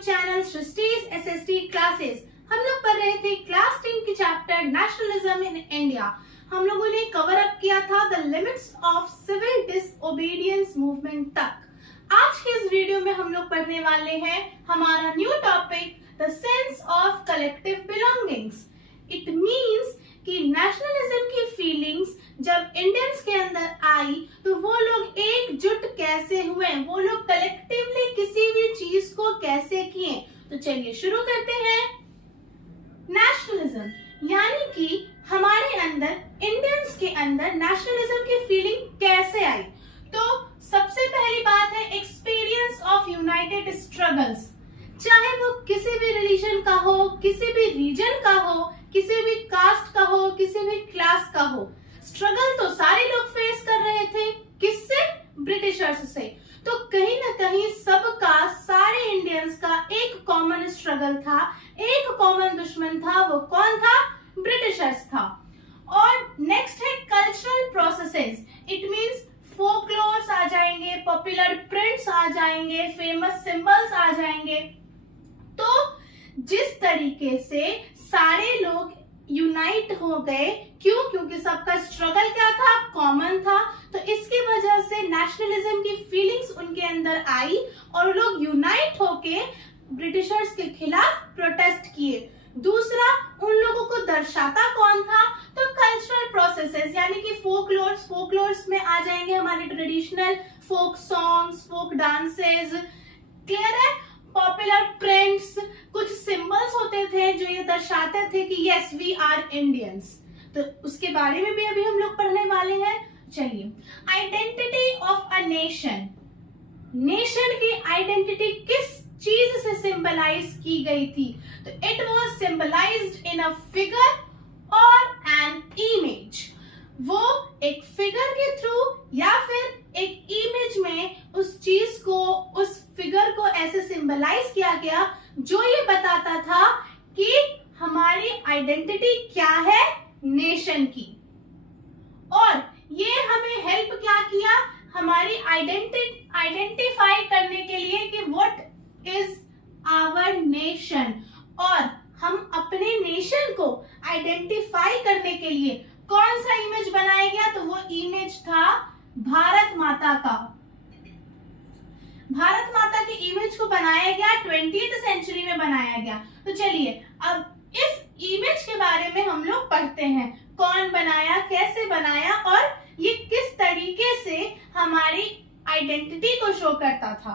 Channel सृष्टिज SST classes. हम लोग पढ़ रहे थे क्लास 10 की चैप्टर नेशनलिज्म इन इंडिया। हम लोगों ने कवर अप किया था the limits of civil disobedience movement तक। आज के इस वीडियो में हम लोग पढ़ने वाले हैं हमारा new topic the sense of collective belongings. It means कि नेशनलिज्म की फीलिंग्स जब इंडियंस के अंदर आई तो वो लोग एकजुट कैसे हुए, वो लोग कलेक्टिवली किसी भी चीज को कैसे किए। तो चलिए शुरू करते हैं। नेशनलिज्म यानी कि हमारे अंदर, इंडियंस के अंदर नेशनलिज्म की फीलिंग कैसे आई। तो सबसे पहली बात है एक्सपीरियंस ऑफ यूनाइटेड स्ट्रगल्स। चाहे वो किसी भी रिलीजन का हो, किसी भी रीजन का हो, किसी भी कास्ट का हो, किसी भी क्लास का हो, स्ट्रगल तो सारे लोग फेस कर रहे थे। किससे? ब्रिटिशर्स से। तो कहीं ना कहीं सबका, सारे इंडियंस का एक कॉमन स्ट्रगल था, एक कॉमन दुश्मन था। वो कौन था? ब्रिटिशर्स था। और नेक्स्ट है cultural processes. It means folklores आ जाएंगे, पॉपुलर प्रिंट्स आ जाएंगे, फेमस सिंबल्स आ जाएंगे। तो जिस तरीके से सारे लोग यूनाइट हो गए, क्यों? क्योंकि सबका स्ट्रगल क्या था? कॉमन था। तो इसकी वजह से नेशनलिज्म की फीलिंग्स उनके अंदर आई और लोग यूनाइट होके ब्रिटिशर्स के खिलाफ प्रोटेस्ट किए। दूसरा, उन लोगों को दर्शाता कौन था? तो कल्चरल प्रोसेसेस यानी कि फोकलोर्स। फोकलोर्स में आ जाएंगे हमारे traditional folk songs, folk dances. Clear है? पॉपुलर प्रिंट्स, कुछ सिंबल्स होते थे जो ये दर्शाते थे कि यस वी आर इंडियंस। तो उसके बारे में भी अभी हम लोग पढ़ने वाले हैं। चलिए, identity of a nation. Nation की आइडेंटिटी किस चीज से सिंबलाइज की गई थी? तो it was symbolised in a figure or an image. वो एक फिगर के थ्रू या फिर एक इमेज में उस चीज को, उस फिगर को ऐसे सिंबलाइज किया गया जो ये बताता था कि हमारी आइडेंटिटी क्या है नेशन की। और ये हमें हेल्प क्या किया? हमारी आइडेंटिफाई करने के लिए कि व्हाट इज आवर नेशन। और हम अपने नेशन को आइडेंटिफाई करने के लिए कौन सा इमेज बनाया गया? तो वो इमेज था भारत माता का। भारत माता की इमेज को बनाया गया 20th सेंचुरी में बनाया गया। तो चलिए अब इस इमेज के बारे में हम लोग पढ़ते हैं। कौन बनाया, कैसे बनाया और ये किस तरीके से हमारी आइडेंटिटी को शो करता था।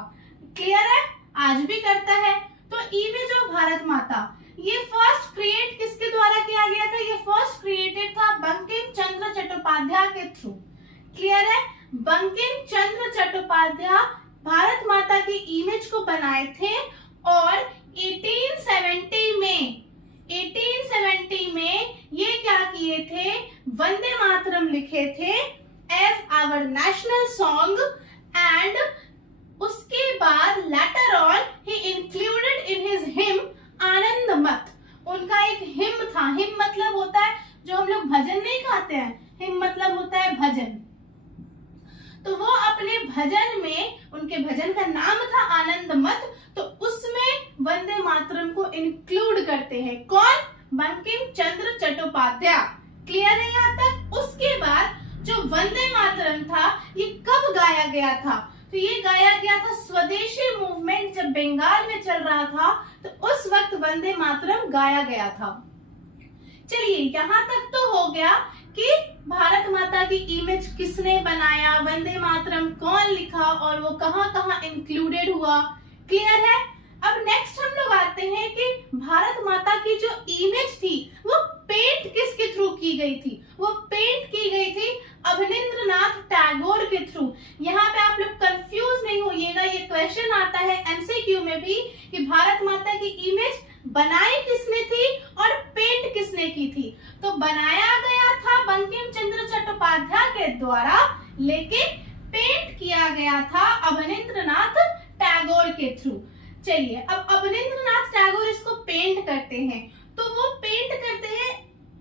क्लियर है? आज भी करता है। तो इमेज ऑफ भारत माता, ये फर्स्ट क्रिएट किसके द्वारा किया गया था? ये फर्स्ट क्रिएटेड था बंकिम चंद्र चट्टोपाध्याय के थ्रू। क्लियर है? बंकिम चंद्र चट्टोपाध्याय भारत माता की इमेज को बनाए थे और 1870 में ये क्या किए थे? वंदे मातरम लिखे थे as our national song. And उसके बाद later on he included in his him Anandamath. उनका एक हिम था। हिम मतलब होता है जो हम लोग भजन नहीं गाते हैं, हिम मतलब होता है भजन। तो वो अपने भजन में, उनके भजन का नाम था आनंद मत, तो उसमें वंदे मातरम को इंक्लूड करते हैं। कौन? बंकिम चंद्र चट्टोपाध्याय। क्लियर है यहाँ तक? उसके बाद जो वंदे मातरम था ये कब गाया गया था? तो ये गाया गया था स्वदेशी मूवमेंट जब बंगाल में चल रहा था, तो उस वक्त वंदे मातरम गाया गया था। चलिए, यहाँ तक तो हो गया कि भारत माता की इमेज किसने बनाया, वंदे मातरम कौन लिखा और वो कहाँ कहाँ इंक्लूडेड हुआ। क्लियर है? अब नेक्स्ट हम लोग आते हैं कि भारत माता की जो इमेज थी वो पेंट किसके थ्रू की गई थी? वो पेंट की गई थी अवनींद्रनाथ टैगोर के थ्रू। यहाँ पे आप लोग कंफ्यूज नहीं होइएगा, ये क्वेश्चन आता है एमसीक्यू में भी कि भारत माता की इमेज बनाई किसने थी और पेंट किसने की थी। तो बनाया गया था बंकिम चंद्र चट्टोपाध्याय के द्वारा, लेकिन पेंट किया गया था अवनींद्रनाथ टैगोर के थ्रू। चलिए, अब अवनींद्रनाथ टैगोर इसको पेंट करते हैं। तो वो पेंट करते हैं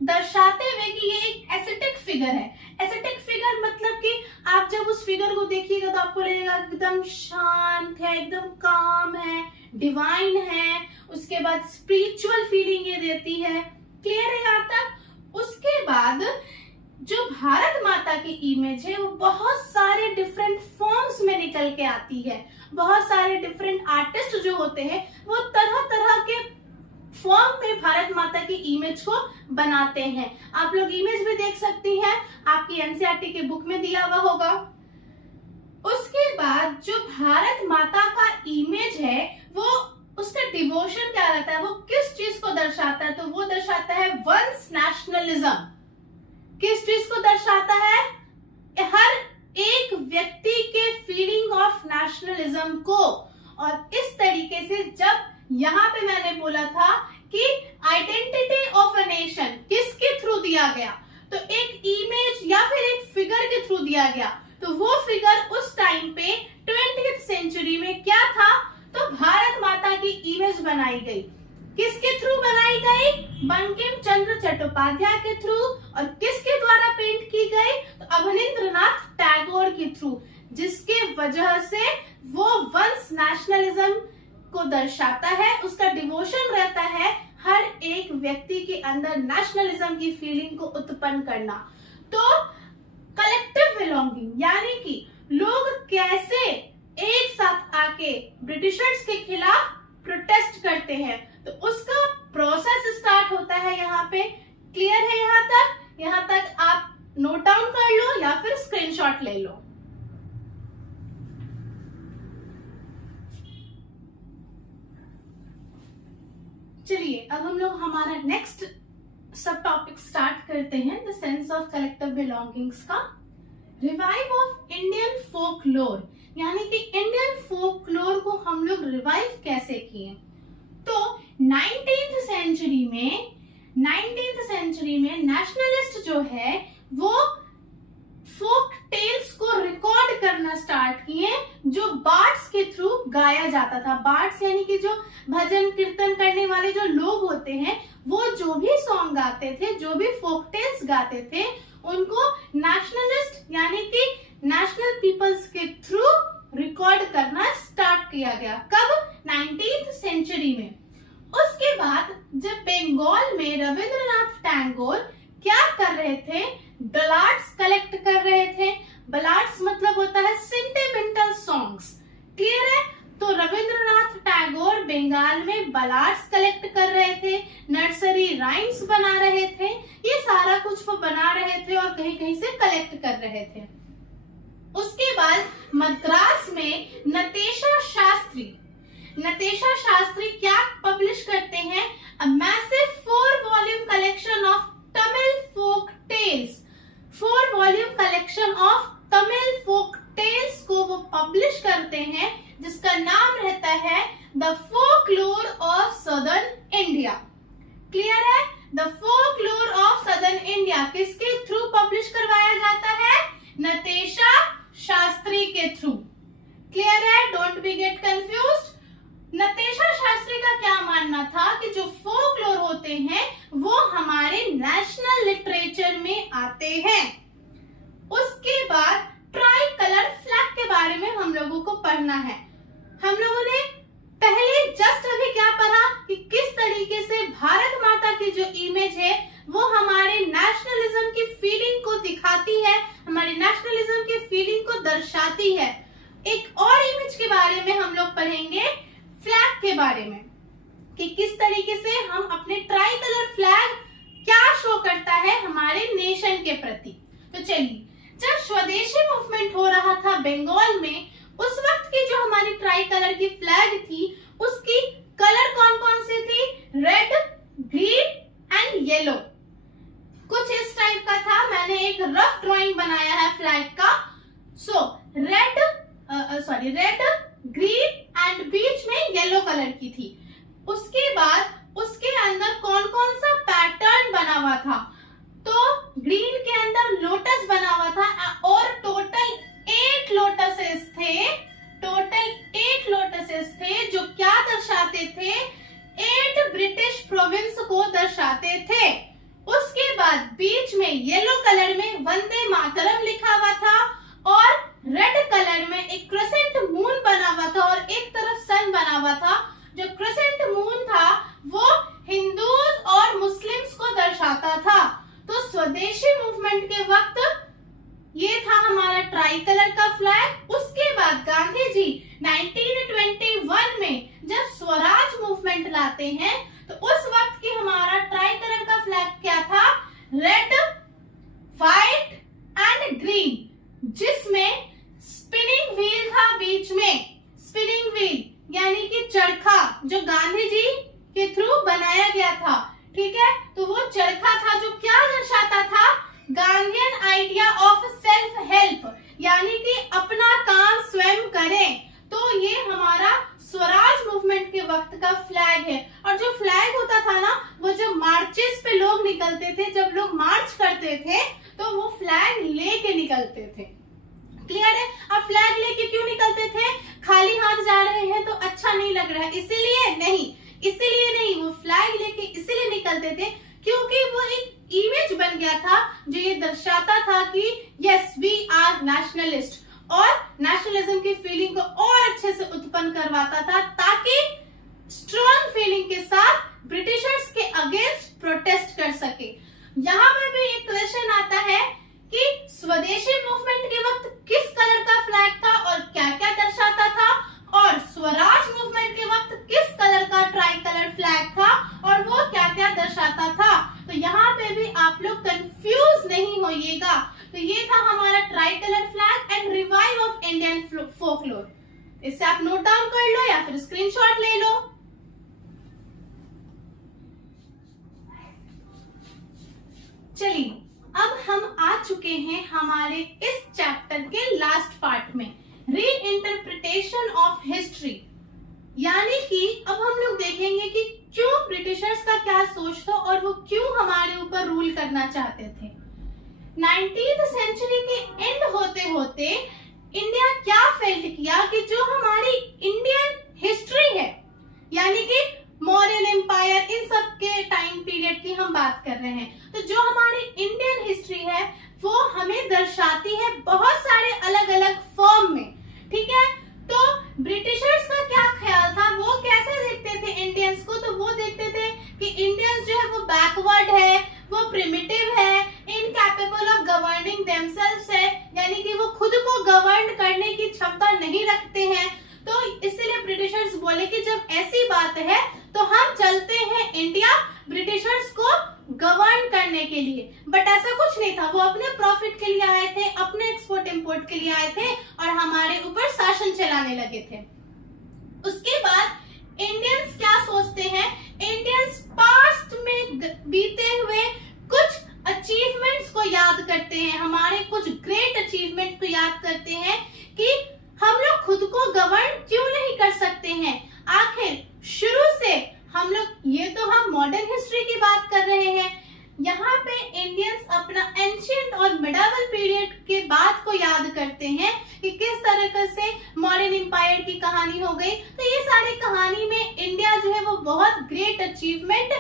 दर्शाते हुए कि ये एक एस्थेटिक फिगर है। एस्थेटिक फिगर मतलब कि आप जब उस फिगर को देखिएगा तो आपको लगेगा एकदम शांत है, एकदम काम है, डिवाइन है, उसके बाद स्पिरिचुअल फीलिंग ये देती है। क्लियर है यहाँ तक? उसके बाद जो भारत माता की इमेज है वो बहुत सारे डिफरेंट फॉर्म्स में निकल के आती है। बहुत सारे डिफरेंट आर्टिस्ट जो होते हैं वो तरह तरह के फॉर्म में भारत माता की इमेज को बनाते हैं। आप लोग इमेज भी देख सकती हैं, आपकी एनसीईआरटी के बुक में दिया हुआ होगा। उसके बाद जो भारत माता का इमेज है वो उसका डिवोशन क्या रहता है, वो किस चीज को दर्शाता है, तो वो दर्शाता है वंस नेशनलिज्म। किस चीज को दर्शाता है? हर एक व्यक्ति के फीलिंग ऑफ नेशनलिज्म को। और इस तरीके से जब यहाँ पे मैंने बोला था कि आइडेंटिटी ऑफ अ नेशन किसके थ्रू दिया गया, तो एक इमेज या फिर एक फिगर के थ्रू दिया गया। तो वो फिगर उस टाइम पे 20th सेंचुरी में क्या था, तो भारत माता की इमेज बनाई गई। किसके थ्रू बनाई गई? बंकिम चंद्र चट्टोपाध्याय के थ्रू। और किसके द्वारा पेंट की गई? तो अवनींद्रनाथ टैगोर के थ्रू, जिसके वजह से वो वंस नेशनलिज्म को दर्शाता है। उसका डिवोशन रहता है हर एक व्यक्ति के अंदर नेशनलिज्म की फीलिंग को उत्पन्न करना। तो कलेक्टिव बिलोंगिंग यानी कि लोग कैसे एक साथ आके ब्रिटिशर्स के खिलाफ प्रोटेस्ट करते हैं, तो उसका प्रोसेस स्टार्ट होता है यहाँ पे। क्लियर है यहाँ तक? यहाँ तक आप नोट डाउन कर लो या फिर स्क्रीनशॉट ले लो। चलिए अब हम लोग हमारा नेक्स्ट सब टॉपिक स्टार्ट करते हैं, the sense of collective belongings का। रिवाइव ऑफ इंडियन फोकलोर, यानी कि इंडियन फोकलोर को हम लोग रिवाइव कैसे किए। तो 19th सेंचुरी में नेशनलिस्ट जो है वो फोक टेल्स को रिकॉर्ड करना स्टार्ट किए, जो बार्ड्स के थ्रू गाया जाता था। बार्ड्स यानी कि जो भजन कीर्तन करने वाले जो लोग होते हैं, वो जो भी सॉन्ग गाते थे, जो भी फोक टेल्स गाते थे, उनको नेशनलिस्ट यानी कि नेशनल पीपल्स के थ्रू रिकॉर्ड करना स्टार्ट किया गया। कब? 19th सेंचुरी में। उसके बाद जब बंगाल में रविंद्रनाथ टैगोर क्या कर रहे थे, बलाड्स कलेक्ट कर रहे थे। बलाड्स मतलब होता है सेंटिमेंटल सॉन्ग्स। क्लियर है? तो रविंद्रनाथ टैगोर बंगाल में बलाड्स कलेक्ट कर रहे थे, नर्सरी राइम्स बना रहे थे, ये सारा कुछ वो बना रहे थे और कहीं कहीं से कलेक्ट कर रहे थे। उसके बाद मद्रास में नतेशा शास्त्री क्या पब्लिश करते हैं? A massive 4 volume collection of Tamil folk tales. 4 volume collection of Tamil folk tales को वो पब्लिश करते हैं, जिसका नाम रहता है the folklore of southern India. Clear है? The folklore of southern India किसके थ्रू पब्लिश करवाया जाता है? नतेशा शास्त्री के थ्रू। क्लियर है? Don't be get confused. Natesa Sastri का क्या मानना था कि जो फोकलोर होते हैं वो हमारे नेशनल लिटरेचर में आते हैं। उसके बाद ट्राई कलर फ्लैग के बारे में हम लोगों को पढ़ना है। हम लोगों ने पहले जस्ट अभी क्या पढ़ा कि किस तरीके से भारत माता की जो इमेज है वो हमारे नेशनलिज्म की फीलिंग को दिखाती है, हमारे नेशनलिज्म की फीलिंग को दर्शाती है। एक और इमेज के बारे में हम लोग पढ़ेंगे, फ्लैग के बारे में, कि किस तरीके से हम अपने ट्राई कलर फ्लैग क्या शो करता है हमारे नेशन के प्रति। तो चलिए, जब स्वदेशी मूवमेंट हो रहा था बंगाल में, उस वक्त की जो हमारी ट्राई कलर की फ्लैग थी उसकी कलर कौन कौन से थी? Red, green and yellow. कुछ इस टाइप का था। मैंने एक रफ ड्राइंग बनाया है फ्लैग का। रेड, ग्रीन एंड बीच में येलो कलर की थी। उसके बाद उसके अंदर कौन कौन सा पैटर्न बना हुआ था? तो ग्रीन के अंदर लोटस बना हुआ था और टोटल 8 लोटसेस थे जो क्या दर्शाते थे? 8 ब्रिटिश प्रोविंस को दर्शाते थे। उसके बाद बीच में येलो कलर में वंदे मातरम मातरम लिखा हुआ था और रेड कलर में एक क्रेसेंट मून बना हुआ था और एक तरफ सन बना हुआ था। जो क्रेसेंट मून था वो हिंदूज और मुस्लिम्स को दर्शाता था। तो स्वदेशी मूवमेंट के वक्त ये था हमारा ट्राई कलर का फ्लैग। उसके बाद गांधी जी 1921 में जब स्वराज मूवमेंट लाते हैं तो उस वक्त की हमारा ट्राई कलर का फ्लैग क्या था, रेड, व्हाइट एंड ग्रीन, जिसमें स्पिनिंग व्हील था बीच में। स्पिनिंग व्हील यानी कि चरखा जो गांधी जी के थ्रू बनाया गया था, ठीक है। तो वो चरखा था जो क्या दर्शाता था, Gandhian idea of self help, यानी कि अपना काम स्वयं करें। तो ये हमारा स्वराज मूवमेंट के वक्त का फ्लैग है। और जो फ्लैग होता था ना, वो जब मार्चेस पे लोग निकलते थे, जब लोग मार्च करते थे तो वो फ्लैग लेके निकलते थे। क्लियर है? अब फ्लैग लेके क्यों निकलते थे? खाली हाथ जा रहे हैं तो अच्छा नहीं लग रहा है, इसीलिए नहीं, वो फ्लैग लेके इसीलिए निकलते थे क्योंकि वो एक इमेज बन गया था जो ये दर्शाता था कि यस वी आर नेशनलिस्ट, और नेशनलिज्म की फीलिंग को और अच्छे से उत्पन्न करवाता था ताकि स्ट्रॉन्ग फीलिंग के साथ ब्रिटिशर्स के अगेंस्ट प्रोटेस्ट कर सके। यहाँ पे भी एक क्वेश्चन आता है कि स्वदेशी मूवमेंट के वक्त किस कलर का फ्लैग था और क्या क्या दर्शाता था, और स्वराज मूवमेंट के वक्त किस कलर का ट्राई कलर फ्लैग था और वो क्या क्या दर्शाता था। तो यहाँ पे भी आप लोग कंफ्यूज नहीं होइएगा। तो ये था हमारा try colour flag and revive of Indian folklore. इससे आप नोट डाउन कर लो या फिर स्क्रीनशॉट ले लो। चलिए, अब हम आ चुके हैं हमारे इस चैप्टर के लास्ट पार्ट में, रीइंटरप्रिटेशन ऑफ हिस्ट्री। यानी कि अब हम लोग देखेंगे कि क्यों ब्रिटिशर्स का क्या सोच था और वो क्यों हमारे ऊपर रूल करना चाहते थे। 19th सेंचुरी के एंड होते होते इंडिया क्या फेल्ट किया कि जो हमारी इंडियन हिस्ट्री है, यानी कि मौर्यन एम्पायर, इन सब के टाइम पीरियड की हम बात कर रहे हैं, तो जो हमारी इंडियन हिस्ट्री है वो हमें दर्शाती है बहुत सारे अलग अलग फॉर्म में, ठीक है। तो ब्रिटिशर्स का क्या ख्याल था, वो कैसे देखते थे इंडियंस को, तो वो देखते थे कि इंडियंस जो है वो बैकवर्ड है, वो प्रिमिटिव है, इनकैपेबल ऑफ गवर्निंग देमसेल्व्स है, यानी कि वो खुद को गवर्न करने की क्षमता नहीं रखते हैं। तो इसलिए ब्रिटिशर्स बोले कि जब ऐसी बात है तो हम चलते हैं इंडिया ब्रिटिशर्स को गवर्न करने के लिए। बट ऐसा कुछ नहीं था, वो अपने प्रॉफिट के लिए आए थे, अपने एक्सपोर्ट इंपोर्ट के लिए आए थे और हमारे ऊपर शासन चलाने लगे थे। उसके बाद इंडियंस क्या सोचते हैं, इंडियंस पास्ट में बीते हुए कुछ अचीवमेंट्स को याद करते हैं, हमारे कुछ ग्रेट अचीवमेंट को याद करते हैं कि हम लोग खुद को गवर्न क्यों नहीं कर सकते हैं। आखिर शुरू से हम लोग, ये तो हम मॉडर्न हिस्ट्री की बात कर रहे हैं, यहाँ पे इंडियंस अपना एंशिएंट और मिडिवल पीरियड के बाद को याद करते हैं कि किस तरह से मॉडर्न एम्पायर की कहानी हो गई। तो ये सारी कहानी में इंडिया जो है वो बहुत ग्रेट अचीवमेंट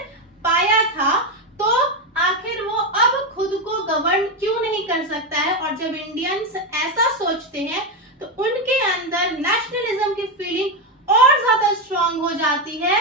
पाया था। तो आखिर वो अब खुद को गवर्न क्यों नहीं कर सकता है, और जब इंडियंस ऐसा सोचते हैं तो उनके अंदर नेशनलिज्म की फीलिंग और ज्यादा स्ट्रांग हो जाती है